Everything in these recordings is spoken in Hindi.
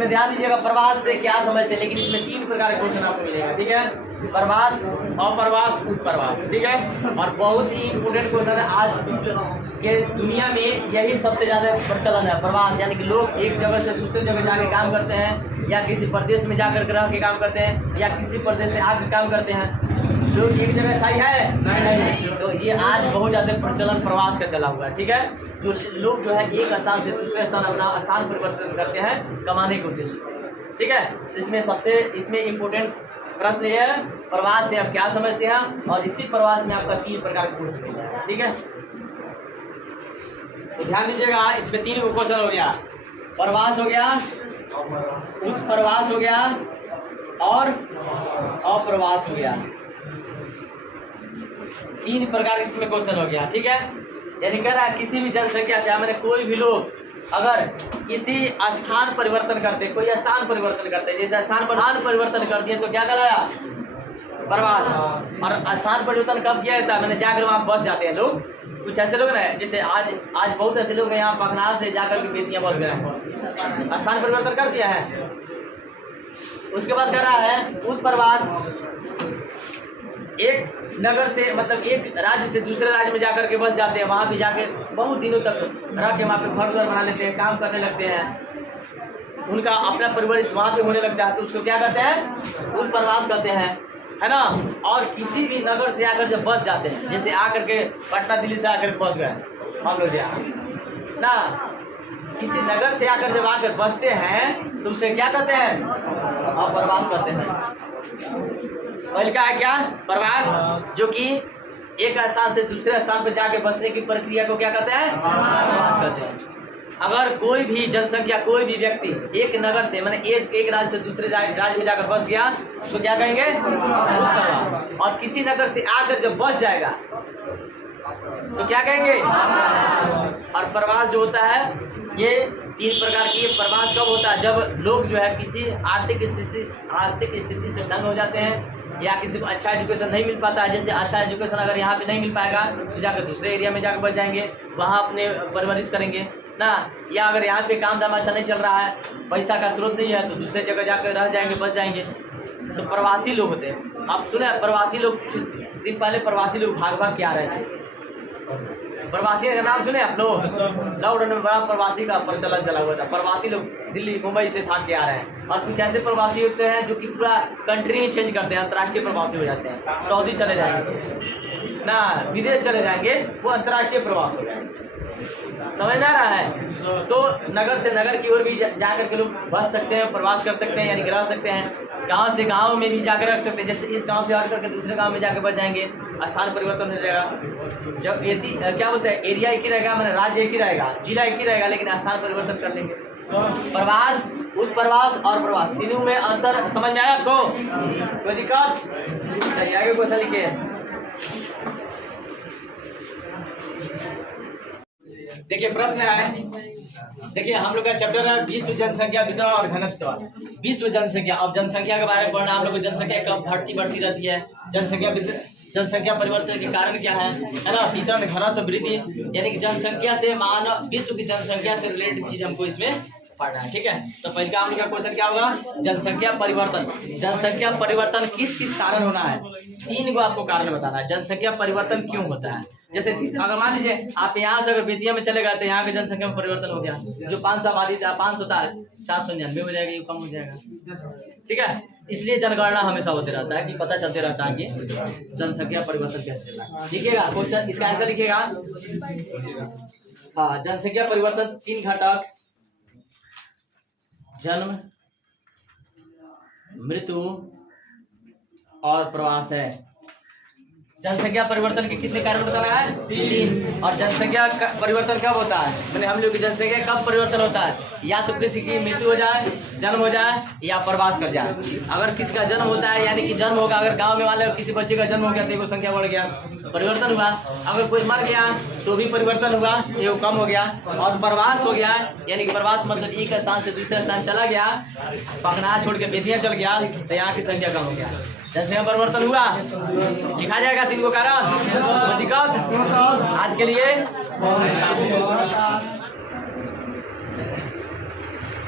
इसमें ध्यान दीजिएगा, प्रवास से क्या समझते हैं, लेकिन इसमें 3 प्रकार के क्वेश्चन आपको मिलेगा, ठीक है। प्रवास, अप्रवास, उत्प्रवास, ठीक है। और बहुत ही इम्पोर्टेंट क्वेश्चन है, आज के दुनिया में यही सबसे ज़्यादा प्रचलन है, प्रवास, यानी कि लोग एक जगह से दूसरी जगह जाके काम करते हैं, या किसी प्रदेश में जाकर रह के काम करते हैं, या किसी प्रदेश से आकर काम करते हैं। लोग एक जगह सही है नहीं, तो ये आज बहुत ज़्यादा प्रचलन प्रवास का चला हुआ है, ठीक है। जो लोग जो है एक स्थान से दूसरे स्थान अपना स्थान परिवर्तन करते हैं कमाने के उद्देश्य से, ठीक है। इसमें इम्पोर्टेंट प्रश्न ये है, प्रवास से आप क्या समझते हैं, और इसी प्रवास में आपका 3 प्रकार का क्वेश्चन मिल जाएगा, ठीक है। तो ध्यान दीजिएगा, इसमें 3 क्वेश्चन हो गया, प्रवास हो गया, उत्प्रवास हो गया, और अप्रवास हो गया। 3 प्रकार के इसमें क्वेश्चन हो गया, ठीक है। यानी कह रहा है किसी भी जनसंख्या से मैंने कोई भी लोग अगर किसी स्थान परिवर्तन करते, कोई स्थान परिवर्तन करते, जैसे स्थान परिवर्तन कर दिए तो क्या कहलाया, प्रवास। और स्थान परिवर्तन कब किया जाता है, मैंने जाकर वहाँ बस जाते हैं लोग, कुछ ऐसे लोग ना, जैसे आज बहुत ऐसे लोग हैं यहाँ पगनार से जाकर के बेतियाँ बस गए हैं, स्थान परिवर्तन कर दिया है। उसके बाद कह रहा है उत्प्रवास, एक नगर से मतलब एक राज्य से दूसरे राज्य में जाकर के बस जाते हैं, वहाँ पे जाके बहुत दिनों तक रह के वहाँ पे घर बना लेते हैं, काम करने लगते हैं, उनका अपना परिवार वहाँ पे होने लगता है, तो उसको क्या कहते हैं, उत्प्रवास कहते हैं, है ना। और किसी भी नगर से आकर जब बस जाते हैं, जैसे आकर के पटना दिल्ली से आकर बस गए हम लोग यहाँ ना, किसी नगर से आकर जब आकर बसते हैं तो उसे क्या कहते हैं, अप्रवास कहते हैं। पहले का है क्या, प्रवास, जो कि एक स्थान से दूसरे स्थान पर जाके बसने की प्रक्रिया को क्या कहते हैं, प्रवास कहते हैं। अगर कोई भी जनसंख्या, कोई भी व्यक्ति एक नगर से मैंने एक राज्य से दूसरे राज्य में जाकर बस गया तो क्या कहेंगे, और किसी नगर से आकर जब बस जाएगा तो क्या कहेंगे। और प्रवास जो होता है ये 3 प्रकार की, प्रवास कब होता है, जब लोग जो है किसी आर्थिक स्थिति से तंग हो जाते हैं, या किसी को अच्छा एजुकेशन नहीं मिल पाता है, जैसे अच्छा एजुकेशन अगर यहाँ पे नहीं मिल पाएगा तो जाकर दूसरे एरिया में जाकर बस जाएंगे, वहाँ अपने परवरिश करेंगे ना, या अगर यहाँ पे काम धाम अच्छा नहीं चल रहा है, पैसा का स्रोत नहीं है, तो दूसरे जगह जाकर रह जाएंगे, बस जाएंगे। तो प्रवासी लोग होते हैं। आप सुने प्रवासी लोग, दिन पहले प्रवासी लोग भाग के आ रहे थे, प्रवासी का नाम सुने आप लोग, लॉकडाउन में बड़ा प्रवासी का प्रचलन चला हुआ था, प्रवासी लोग दिल्ली मुंबई से भाग के आ रहे हैं। और कुछ ऐसे प्रवासी होते हैं जो कि पूरा कंट्री ही चेंज करते हैं, अंतर्राष्ट्रीय प्रवासी हो जाते हैं, सऊदी चले जाएंगे ना, विदेश चले जाएंगे, वो अंतर्राष्ट्रीय प्रवास हो जाएंगे, समझ में आ रहा है। तो नगर से नगर की ओर भी जाकर के लोग बस सकते हैं, प्रवास कर सकते हैं, यानी रह सकते हैं, गांव से गांव में भी जाकर रख सकते हैं, जैसे इस गांव से हट करके दूसरे गांव में जाकर बस जाएंगे, स्थान परिवर्तन हो जाएगा। जब क्या बोलते हैं, एरिया एक ही रहेगा, मैंने राज्य एक ही रहेगा, जिला एक ही रहेगा, लेकिन स्थान परिवर्तन कर लेंगे। प्रवास, उत्प्रवास और प्रवास, तीनों में अंतर समझ में आया आपको, कोई दिक्कत? चलिए आगे क्वेश्चन लिखिए। देखिए प्रश्न है, देखिए हम लोग का चैप्टर है विश्व जनसंख्या वितरण और घनत्व। विश्व जनसंख्या, अब जनसंख्या के बारे में पढ़ना, आप लोग को जनसंख्या कब बढ़ती रहती है, जनसंख्या परिवर्तन के कारण क्या है ना, वितरण, घनत्व, वृद्धि, यानी कि जनसंख्या से मानव, विश्व की जनसंख्या से रिलेटेड चीज हमको इसमें पढ़ना है, ठीक है। तो पहले का हम लोग का क्वेश्चन क्या होगा, जनसंख्या परिवर्तन। जनसंख्या परिवर्तन किस किस कारण होना है, 3 को आपको कारण बताना है, जनसंख्या परिवर्तन क्यों होता है। जैसे अगर मान लीजिए आप यहाँ से अगर बेतिया में चले गए तो यहाँ के जनसंख्या में परिवर्तन हो गया, जो 500 आबादी था 500 था 499 हो जाएगा, ये कम हो जाएगा, ठीक है। इसलिए जनगणना हमेशा होते रहता है कि पता चलते रहता है कि जनसंख्या परिवर्तन कैसे चला है। लिखिएगा क्वेश्चन, इसका आंसर लिखिएगा। हाँ, जनसंख्या परिवर्तन 3 घटक, जन्म, मृत्यु और प्रवास है। जनसंख्या परिवर्तन के कितने कारण बताना है, 3। और जनसंख्या परिवर्तन कब होता है, मैंने हम लोग की जनसंख्या कब परिवर्तन होता है, या तो किसी की मृत्यु हो जाए, जन्म हो जाए, या प्रवास कर जाए। अगर किसी का जन्म होता है, यानी कि जन्म होगा, अगर गांव में वाले किसी बच्चे का जन्म हो गया तो एगो संख्या बढ़ गया, परिवर्तन हुआ। अगर कोई मर गया तो भी परिवर्तन हुआ, एगो कम हो गया। और प्रवास हो गया, यानी कि प्रवास मतलब एक स्थान से दूसरे स्थान चला गया, पगना छोड़ के बेतिया चल गया, तो यहाँ की संख्या कम हो गया, जनसंख्या परिवर्तन हुआ। लिखा जाएगा 3 को कारण, कोई दिक्कत? आज के लिए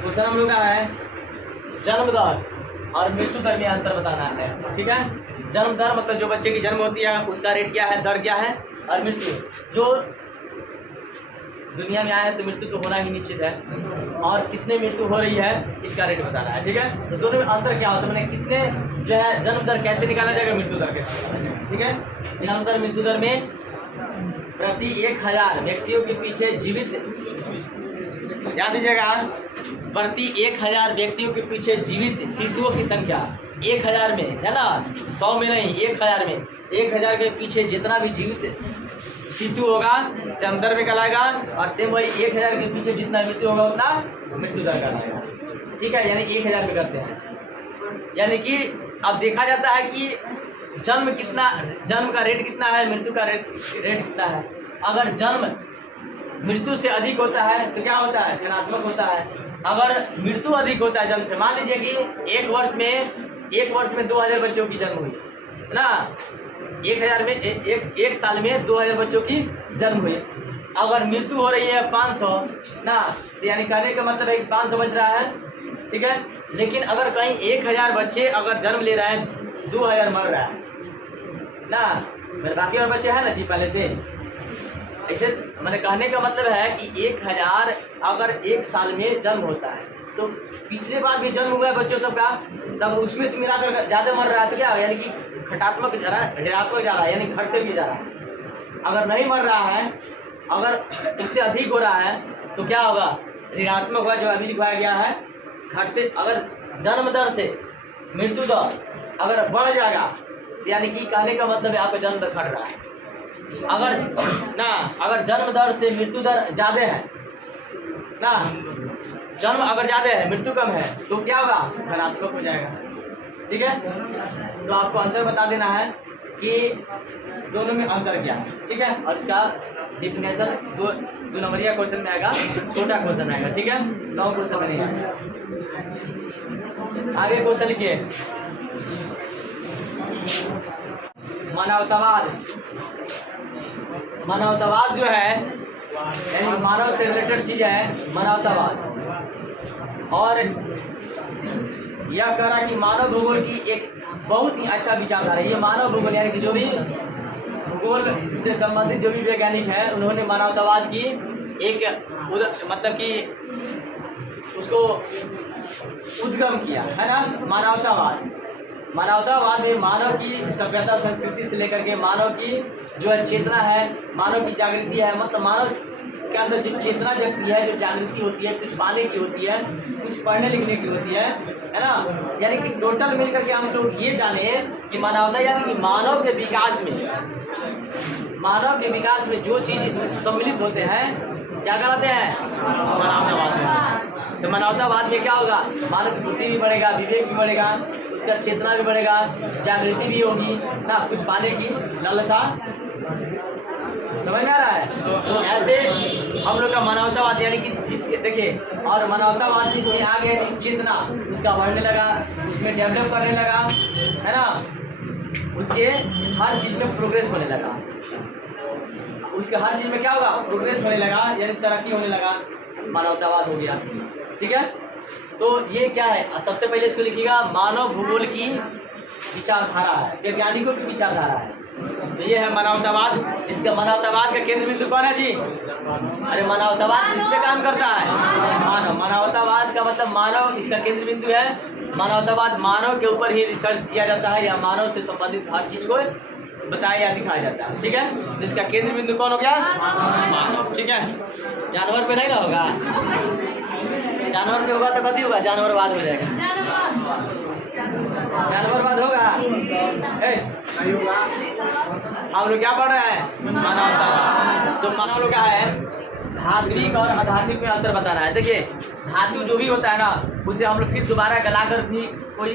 क्वेश्चन हम लोग का है, जन्म दर और मृत्यु दर में अंतर बताना है। ठीक है, जन्म दर मतलब जो बच्चे की जन्म होती है उसका रेट क्या है, दर क्या है, और मृत्यु जो दुनिया में आया है तो मृत्यु तो होना ही निश्चित है, और कितने मृत्यु हो रही है इसका रेट बताना है। ठीक है, तो दोनों में अंतर क्या होता है, मैंने कितने जो है जन्म दर कैसे निकाला जाएगा, मृत्यु दर कैसे निकाला जाएगा। ठीक है, जन्म दर मृत्यु दर में प्रति 1000 व्यक्तियों के पीछे जीवित, याद दीजिएगा, प्रति 1000 व्यक्तियों के पीछे जीवित शिशुओं की संख्या 1000 में है ना, 100 में नहीं, 1000 में, 1000 के पीछे जितना भी जीवित शिशु होगा जन्म दर में कहलाएगा, और सेम वही 1000 के पीछे जितना मृत्यु होगा उतना मृत्यु दर कहलाएगा। ठीक है, यानी 1000 में करते हैं, यानी कि अब देखा जाता है कि जन्म का रेट कितना है, मृत्यु का रेट कितना है। अगर जन्म मृत्यु से अधिक होता है तो क्या होता है, ऋणात्मक होता है। अगर मृत्यु अधिक होता है जन्म से, मान लीजिए कि एक वर्ष में 2000 बच्चों की जन्म हुई है ना, 1000 में एक साल में 2000 बच्चों की जन्म हुई, अगर मृत्यु हो रही है 500 ना, तो यानी कहने का मतलब है कि 500 बच रहा है। ठीक है, लेकिन अगर कहीं 1000 बच्चे अगर जन्म ले रहे हैं, 2000 मर रहा है ना, मेरे बाकी और बच्चे हैं ना जी पहले से, ऐसे मैंने कहने का मतलब है कि 1000 अगर एक साल में जन्म होता है तो पिछले बार भी जन्म हुआ है बच्चों सबका, तब उसमें से मिलाकर ज़्यादा मर रहा है तो क्या, यानी कि घटात्मक जा रहा है, ऋणात्मक जा रहा है, यानी घटते हुए जा रहा है। अगर नहीं मर रहा है, अगर उससे अधिक हो रहा है तो क्या होगा, ऋणात्मक होगा, जो अभी लिखवाया गया है घटते। अगर जन्म दर से मृत्यु दर अगर बढ़ जाएगा यानी कि कहने का मतलब है आपका जन्म दर घट रहा है। अगर जन्म दर से मृत्यु दर ज़्यादा है ना, जन्म अगर ज़्यादा है मृत्यु कम है तो क्या होगा, धनात्मक हो जाएगा। ठीक है, तो आपको अंतर बता देना है कि दोनों में अंतर क्या है। ठीक है, और इसका डिफिनेशन दो नंबरिया क्वेश्चन में आएगा, छोटा क्वेश्चन आएगा। ठीक है, लॉन्ग क्वेश्चन में नहीं आएगा। आगे क्वेश्चन लिखिए, मानवतावाद जो है यानी मानव से रिलेटेड चीज़ है मानवतावाद, और यह कह रहा है कि मानव भूगोल की एक बहुत ही अच्छा विचारधारा है। ये मानव भूगोल यानी कि जो भी भूगोल से संबंधित जो भी वैज्ञानिक है उन्होंने मानवतावाद की एक मतलब कि उसको उद्गम किया है ना। मानवतावाद में मानव की सभ्यता संस्कृति से लेकर के मानव की जो है चेतना है, मानव की जागृति है, मतलब मानव के अंदर जो चेतना जगती है, जो जागृति होती है, कुछ पाने की होती है, कुछ पढ़ने लिखने की होती है ना। यानी कि टोटल मिलकर के हम लोग ये जाने कि मानवता यानी कि मानव के विकास में जो चीज़ सम्मिलित होते हैं क्या कहलाते हैं, मानवतावाद। तो मानवतावाद में क्या होगा, मानव की बुद्धि भी बढ़ेगा, विवेक भी बढ़ेगा, उसका चेतना भी बढ़ेगा, जागृति भी होगी ना, कुछ पाने की लालसा। समझ में आ रहा है? तो ऐसे हम लोग का मानवतावाद यानी कि जिसके देखिए, और मानवतावाद जिसमें आ गया चेतना उसका बढ़ने लगा, उसमें डेवलप करने लगा है ना, उसके हर चीज़ में प्रोग्रेस होने लगा, उसके हर चीज़ में क्या होगा, प्रोग्रेस होने लगा, यानी तरक्की होने लगा, मानवतावाद हो गया। ठीक है, तो ये क्या है, सबसे पहले इसको लिखिएगा, मानव भूगोल की विचारधारा है, वैज्ञानिकों की विचारधारा है। तो ये है मानवतावाद, जिसका मानवतावाद का केंद्र बिंदु कौन है जी, अरे मानवतावाद किस पे काम करता है, मानव। मानवतावाद का मतलब मानव इसका केंद्र बिंदु है। मानवतावाद मानव के ऊपर ही रिसर्च किया जाता है, या मानव से संबंधित हर चीज़ को बताया या दिखाया जाता है। ठीक है, तो इसका केंद्र बिंदु कौन हो गया, मानव। ठीक है, जानवर पे नहीं ना होगा, जानवर पे होगा तो कभी होगा, जानवरवाद हो जाएगा, जानवरवाद होगा। हम लोग क्या पढ़ रहे हैं, मानवतावाद। तो मानव लोग क्या है, धात्विक और अधात्विक में अंतर बताना है। देखिए, धातु जो भी होता है ना, उसे हम लोग फिर दोबारा गलाकर भी कोई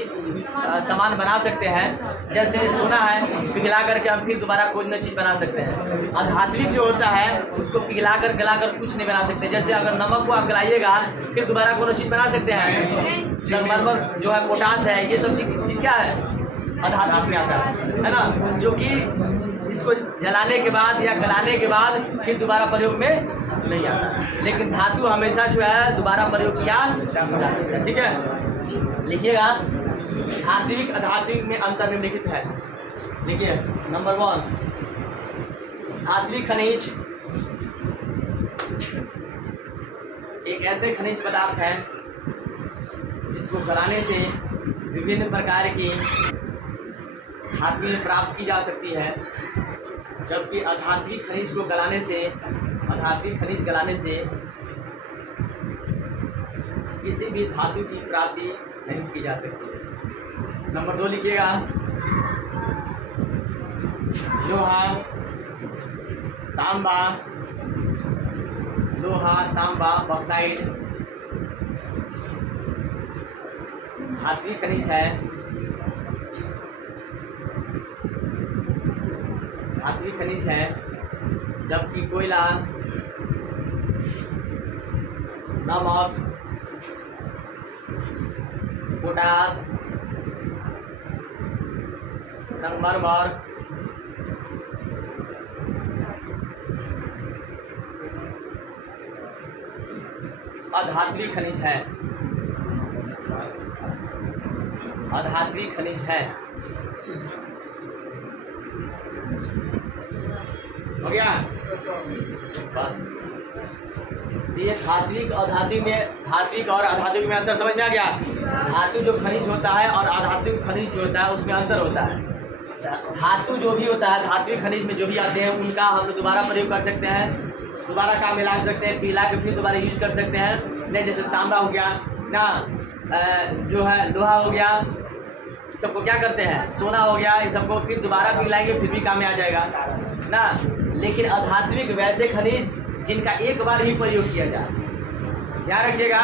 सामान बना सकते हैं। जैसे सोना है, पिघला करके हम फिर दोबारा कोई नई चीज़ बना सकते हैं। अधात्विक जो होता है उसको पिघलाकर गलाकर कुछ नहीं बना सकते। जैसे अगर नमक को आप गलाइएगा फिर दोबारा कोई चीज़ बना सकते हैं। संगमरमर जो है, पोटास है, ये सब चीज़ क्या है, अधात्विक में आता है ना, जो कि इसको जलाने के बाद या गलाने के बाद फिर दोबारा प्रयोग में नहीं आता। लेकिन धातु हमेशा जो है दोबारा प्रयोग किया जा सकता है। ठीक है, लिखिएगा, धात्विक अधात्विक में अंतर निम्नलिखित है। लिखिए नंबर 1, धात्विक खनिज एक ऐसे खनिज पदार्थ है जिसको गलाने से विभिन्न प्रकार की धातुएं प्राप्त की जा सकती है, जबकि अधात्विक खनिज को गलाने से, अधात्विक खनिज गलाने से किसी भी धातु की प्राप्ति नहीं की जा सकती है। नंबर 2 लिखिएगा, लोहा तांबा, लोहा तांबा बॉक्साइट धात्विक खनिज है, धात्विक खनिज है, जबकि कोयला, नमक, पोटास, संगमरमर, अधात्विक खनिज है, अधात्विक खनिज है। हो गया बस। ये धात्विक और धात्विक में, धात्विक और अधात्विक में अंतर समझ में आ गया। धातु जो खनिज होता है और अधात्विक खनिज जो होता है उसमें अंतर होता है। धातु जो भी होता है, धात्विक खनिज में जो भी आते हैं उनका हम लोग दोबारा प्रयोग कर सकते हैं, दोबारा काम में ला सकते हैं, पिला के फिर दोबारा यूज कर सकते हैं। नहीं, जैसे तांबा हो गया ना, जो है लोहा हो गया, सबको क्या करते हैं, सोना हो गया, ये सबको फिर दोबारा पिलाएंगे फिर भी काम में आ जाएगा ना। लेकिन अधात्विक वैसे खनिज जिनका एक बार ही प्रयोग किया जाए, ध्यान रखिएगा,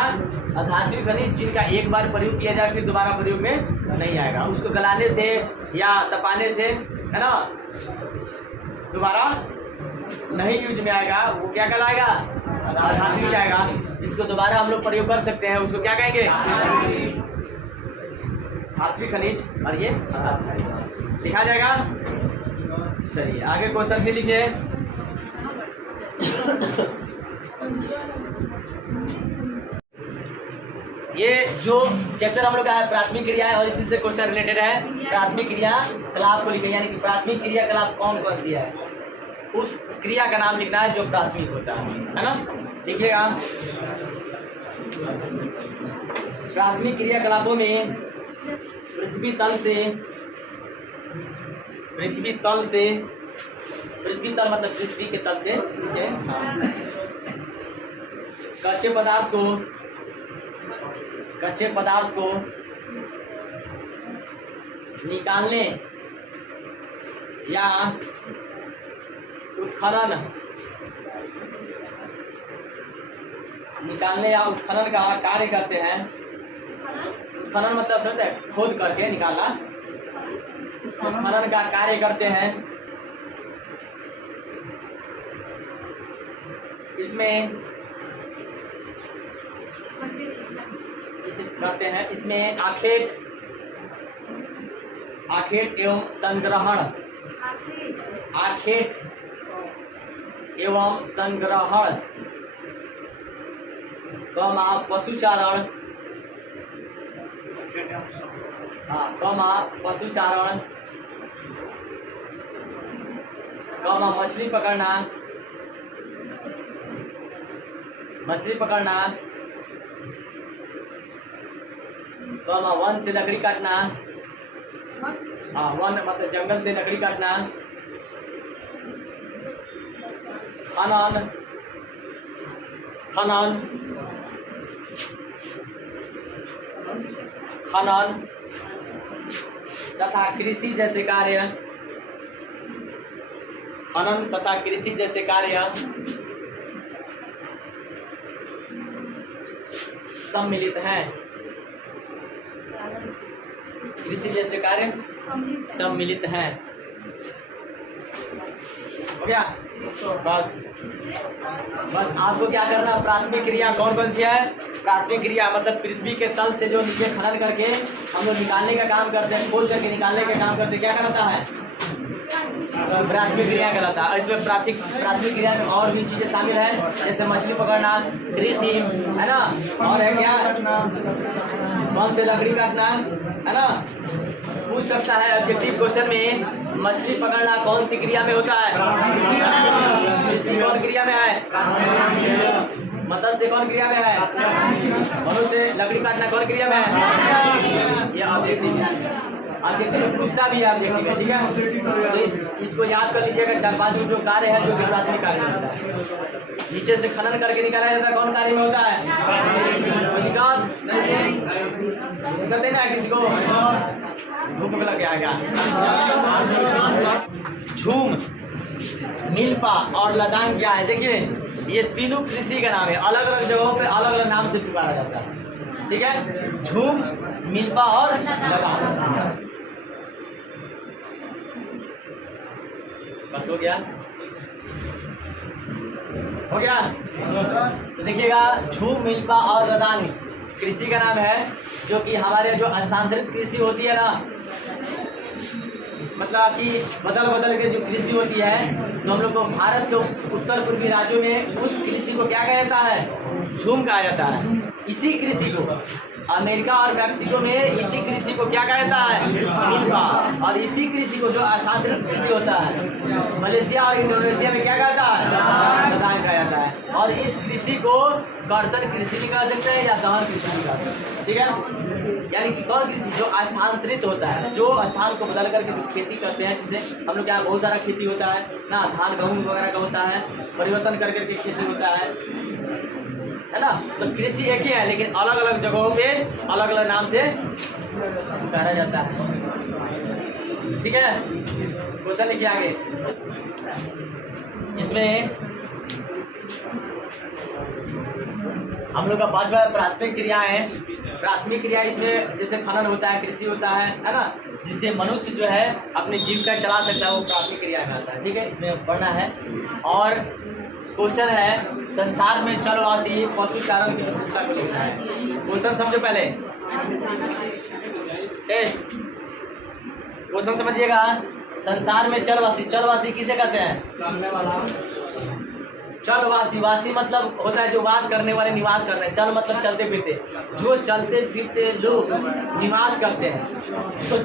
अधात्विक खनिज जिनका एक बार प्रयोग किया जाए फिर दोबारा प्रयोग में नहीं आएगा, उसको गलाने से या तपाने से, है ना, दोबारा नहीं यूज में आएगा, वो क्या कहलाएगा, अधात्विक जाएगा। जिसको दोबारा हम लोग प्रयोग कर सकते हैं उसको क्या कहेंगे, धात्विक खनिज, और ये लिखा जाएगा। चलिए आगे क्वेश्चन फिर लिखिए। ये जो चैप्टर हम लोग का है प्राथमिक क्रिया है और इसी से क्वेश्चन रिलेटेड है। प्राथमिक क्रिया कलाप को लिखिए, यानी कि प्राथमिक क्रिया कलाप कौन कौन सी है, उस क्रिया का नाम लिखना है जो प्राथमिक होता है ना। लिखिएगा, प्राथमिक क्रियाकलापों में पृथ्वी तल से, पृथ्वी तल से, पृथ्वी तल मतलब पृथ्वी के तल से नीचे कच्चे पदार्थ को, कच्चे पदार्थ को निकालने या उत्खनन, निकालने या उत्खनन का कार्य करते हैं। उत्खनन मतलब समझते हैं, खोद करके निकालना, उत्खनन का कार्य करते हैं। इसमें करते हैं, इसमें आखेट, आखेट एवं संग्रहण, आखेट एवं संग्रहण, पशुचारण, पशुचारण, मछली पकड़ना, मछली पकड़ना, वन से लकड़ी काटना, वन मतलब जंगल से लकड़ी काटना, खनन, खनन, खनन तथा कृषि जैसे कार्य, खनन तथा कृषि जैसे कार्य सम्मिलित हैं। कृषि जैसे कार्य सम्मिलित हैं। हो गया बस। बस आपको क्या करना, प्राथमिक क्रिया कौन कौन सी है। प्राथमिक क्रिया मतलब पृथ्वी के तल से जो नीचे खनन करके हम लोग निकालने का काम करते हैं, खोल करके निकालने का काम करते हैं, क्या कहलाता है, प्राथमिक क्रिया कहलाता है। इसमें प्राथमिक क्रिया में और भी चीजें शामिल है, जैसे मछली पकड़ना, कृषि, है ना, और है क्या, कौन से लकड़ी काटना है ना। पूछ सकता है ऑब्जेक्टिव क्वेश्चन में मछली पकड़ना कौन सी क्रिया में होता है? कृषि कौन क्रिया में है? मत्स्य कौन क्रिया में है? मनुष्य लकड़ी काटना कौन क्रिया में है? ये ऑब्जेक्टिव है। ऑब्जेक्टिव पूछता भी है ऑब्जेक्टिव है, ठीक है। तो इसको याद कर लीजिएगा। 4-5 जो कार्य है जो कि प्राथमिक कार्य में होता है, नीचे से खनन करके निकाला जाता है, कौन कार्य में होता है? करते ना किसी को भूख लग गया। झूम, मिल्पा और लदान क्या है? देखिए ये तीनों कृषि का नाम है, अलग अलग जगहों पे अलग अलग नाम से पुकारा जाता है, ठीक है। झूम, मिल्पा और लदान। बस हो गया, हो गया। तो देखिएगा झूम, मिल्पा और लदान कृषि का नाम है, जो कि हमारे जो स्थानांतरित कृषि होती है ना, मतलब कि बदल बदल के जो कृषि होती है, तो हम लोग को भारत के उत्तर पूर्वी राज्यों में उस कृषि को क्या कहा जाता है? झूम कहा जाता है। इसी कृषि को अमेरिका और मैक्सिको में इसी कृषि को क्या कहा जाता है? मिल्पा। और इसी कृषि को जो स्थानांतरित कृषि होता है मलेशिया और इंडोनेशिया में क्या कहता है? लदान कहा जाता है। और इस कृषि को कर्तन कृषि भी कह सकते हैं या दहन कृषि भी कह सकते हैं, ठीक है। यानी कि कौन कृषि जो स्थानांतरित होता है, जो स्थान को बदल करके जो खेती करते हैं, जैसे हम लोग यहाँ बहुत सारा खेती होता है ना, धान गेहूँ वगैरह का होता है, परिवर्तन करके खेती होता है ना। तो कृषि एक ही है, लेकिन अलग अलग जगहों पे अलग अलग नाम से पुकारा जाता है, ठीक है। क्वेश्चन लिखिए आगे। इसमें हम लोग का 5वां प्राथमिक क्रियाएं हैं। प्राथमिक क्रिया इसमें जैसे खनन होता है, कृषि होता है ना, जिससे मनुष्य जो है अपनी जीविका चला सकता है, वो प्राथमिक क्रिया कहलाता है, ठीक है। इसमें पढ़ना है। और क्वेश्चन है संसार में जलवासी पशु चारण की विशेषता को लिखना है। क्वेश्चन समझो पहले, क्वेश्चन समझिएगा। संसार में जलवासी, जलवासी किसे कहते हैं? जलवासी, वासी मतलब होता है जो वास करने वाले, निवास करते हैं। चल मतलब चलते फिरते, जो चलते फिरते लोग निवास करते हैं तो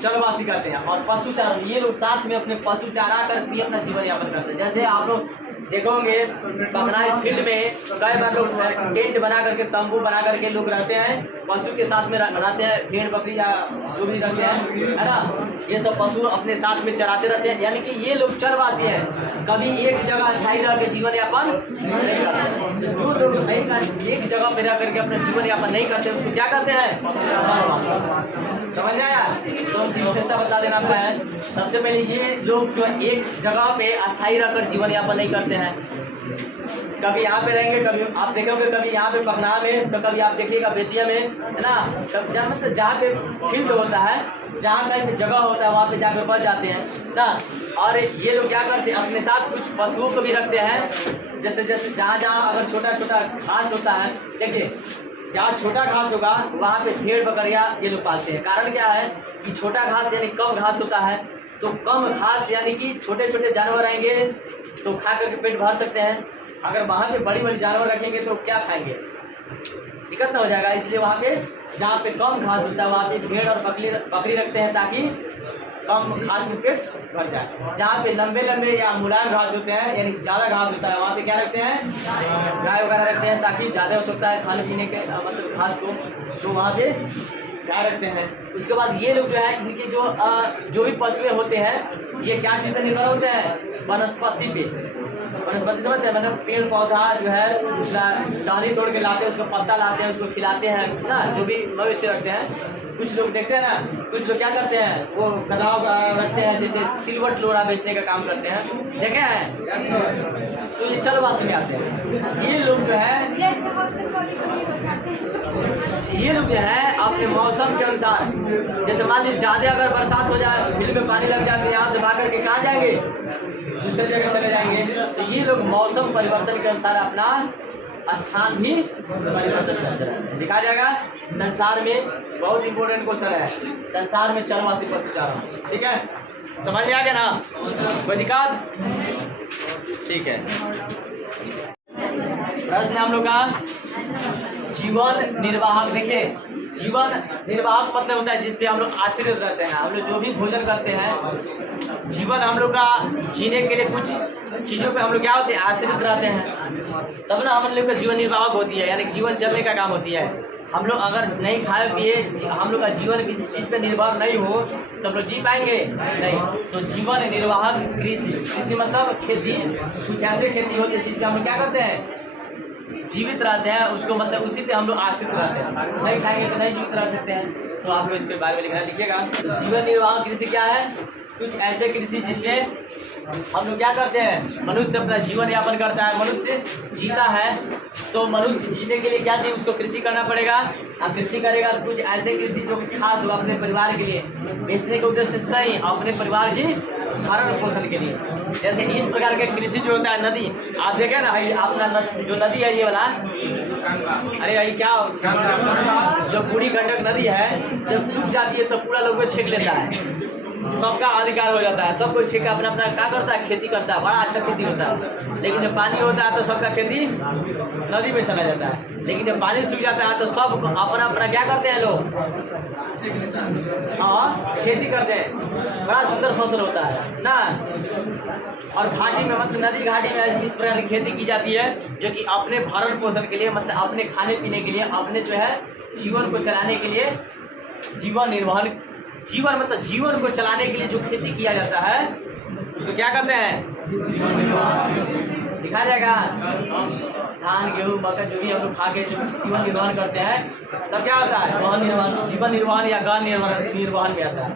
जलवासी करते हैं। और पशु चारण, ये लोग साथ में अपने पशु चारा कर भी अपना जीवन यापन करते हैं। जैसे आप लोग देखोगे पगना इस फील्ड में कई बार लोग टेंट बना करके, तंबू बना करके लोग रहते हैं, पशु के साथ में रहते हैं, भेड़ बकरी या जो भी रखते हैं, है ना। ये सब पशु अपने साथ में चराते रहते हैं, यानी कि ये लोग चरवासी हैं। कभी एक जगह स्थायी रह के जीवन यापन नहीं करते। जो लोग एक जगह पे रह करके अपना जीवन यापन नहीं करते उसको क्या करते हैं? समझ में आया? तो हम विशेषता बता देना आपका है। सबसे पहले ये लोग जो एक जगह पे अस्थायी रहकर जीवन यापन नहीं करते हैं। कभी यहाँ पे रहेंगे, कभी आप देखोगे कभी यहाँ पे पगना में, तो कभी आप देखिएगा बेतिया में, है ना। तब जहाँ मतलब जहाँ पे फील्ड होता है, जहाँ कहीं पे जगह होता है, वहाँ पे जाकर बच जाते हैं ना। और ये लोग क्या करते हैं? अपने साथ कुछ पशुओं को भी रखते हैं। जैसे जैसे जहाँ जहाँ अगर छोटा छोटा घास होता है, देखिए जहाँ छोटा घास होगा वहाँ पे भेड़ बकरियाँ ये लोग पालते हैं। कारण क्या है कि छोटा घास यानी कम घास होता है, तो कम घास यानी कि छोटे छोटे जानवर आएंगे तो खा करके पेट भर सकते हैं। अगर वहाँ पे बड़ी बड़ी जानवर रखेंगे तो क्या खाएंगे? दिक्कत ना हो जाएगा। इसलिए वहाँ पे जहाँ पे कम घास होता है वहाँ पे भेड़ और बकरी रखते हैं, ताकि कम घास में पेट भर जाए। जहाँ पे लंबे लंबे या मुलायम घास होते हैं, यानी ज़्यादा घास होता है, वहाँ पे क्या रखते हैं? गाय वगैरह रखते हैं, ताकि ज़्यादा हो सकता है खाने पीने के मतलब घास को, तो वहाँ पे गाय रखते हैं। उसके बाद ये लोग जो है इनके जो भी पशु होते हैं, ये क्या चीज़ पर निर्भर होते हैं? वनस्पति पे। वनस्पति समझते हैं, मतलब पेड़ पौधा जो है टहनी तोड़ के लाते हैं, उसको पत्ता लाते हैं, उसको खिलाते हैं ना, जो भी मवेशी रखते हैं। कुछ लोग देखते हैं ना, कुछ लोग क्या करते हैं, वो कलाव रखते हैं, जैसे सिल्वर लोड़ा बेचने का काम करते हैं, देखे हैं। तो ये चलवासी में आते हैं। ये लोग जो है अपने मौसम के अनुसार, जैसे मान लीजिए ज़्यादा अगर बरसात हो जाए, फील्ड में पानी लग जाए, तो यहाँ से भाग करके कहाँ जाएंगे? दूसरे जगह चले जाएंगे। तो ये लोग मौसम परिवर्तन के अनुसार अपना स्थान भी परिवर्तन करते रहते हैं। लिखा जाएगा संसार में, बहुत इंपॉर्टेंट क्वेश्चन है, संसार में चरवासी पशु चारण, ठीक है। समझ में आ गया ना? कोई दिक्कत? ठीक है। प्रश्न हम लोग का जीवन निर्वाहक, देखिए जीवन निर्वाह मतलब होता है जिस पे हम लोग आश्रित रहते हैं। हम लोग जो भी भोजन करते हैं, जीवन हम लोग का जीने के लिए कुछ चीज़ों पे हम लोग क्या होते हैं, आश्रित रहते हैं, तब ना हम लोग का जीवन निर्वाह होती है, यानी जीवन चलने का काम होती है। हम लोग अगर नहीं खाए पिए, हम लोग का जीवन किसी चीज़ पे निर्भर नहीं हो तो हम लोग जी पाएंगे नहीं। तो जीवन निर्वाह कृषि, कृषि मतलब खेती, कुछ ऐसे खेती होती है जिससे हम लोग क्या करते हैं, जीवित रहते हैं, उसको मतलब उसी पे हम लोग आश्रित रहते हैं। नहीं खाएंगे तो नहीं जीवित रह सकते हैं। तो आपको इसके बारे में लिखना, लिखिएगा। तो जीवन निर्वाह कृषि क्या है, कुछ ऐसे कृषि जिसमें हम लोग क्या करते हैं, मनुष्य अपना जीवन यापन करता है, मनुष्य जीता है। तो मनुष्य जीने के लिए क्या चाहिए, उसको कृषि करना पड़ेगा। अब कृषि करेगा तो कुछ ऐसे कृषि जो खास हो अपने परिवार के लिए, बेचने के उद्देश्य से नहीं, अपने परिवार की भरण पोषण के लिए। जैसे इस प्रकार के कृषि जो होता है, नदी आप देखें ना, अपना जो नदी है ये वाला, अरे भाई क्या जो बूढ़ी गंडक नदी है, जब सूख जाती है तो पूरा लोग को छीन लेता है, सबका अधिकार हो जाता है, सब कोई छीन अपना अपना क्या करता है, खेती करता है, बड़ा अच्छा खेती होता है। लेकिन जब पानी होता है तो सबका खेती नदी में चला जाता है। लेकिन जब पानी सूख जाता है तो सब अपना अपना क्या करते हैं लोग, हाँ खेती करते हैं, बड़ा सुंदर फसल होता है ना। और घाटी में मतलब नदी घाटी में इस प्रकार की खेती की जाती है जो कि अपने भरण पोषण के लिए, मतलब अपने खाने पीने के लिए, अपने जो है जीवन को चलाने के लिए, जीवन निर्वाह, जीवन मतलब जीवन को चलाने के लिए जो खेती किया जाता है उसको क्या कहते हैं, दिखा जाएगा। धान गेहूँ मक्का जो भी हम लोग खा के जो जीवन निर्वाह करते हैं, सब क्या होता है, गहन निर्वाह, जीवन निर्वाह या गहन निर्वाह में आता है।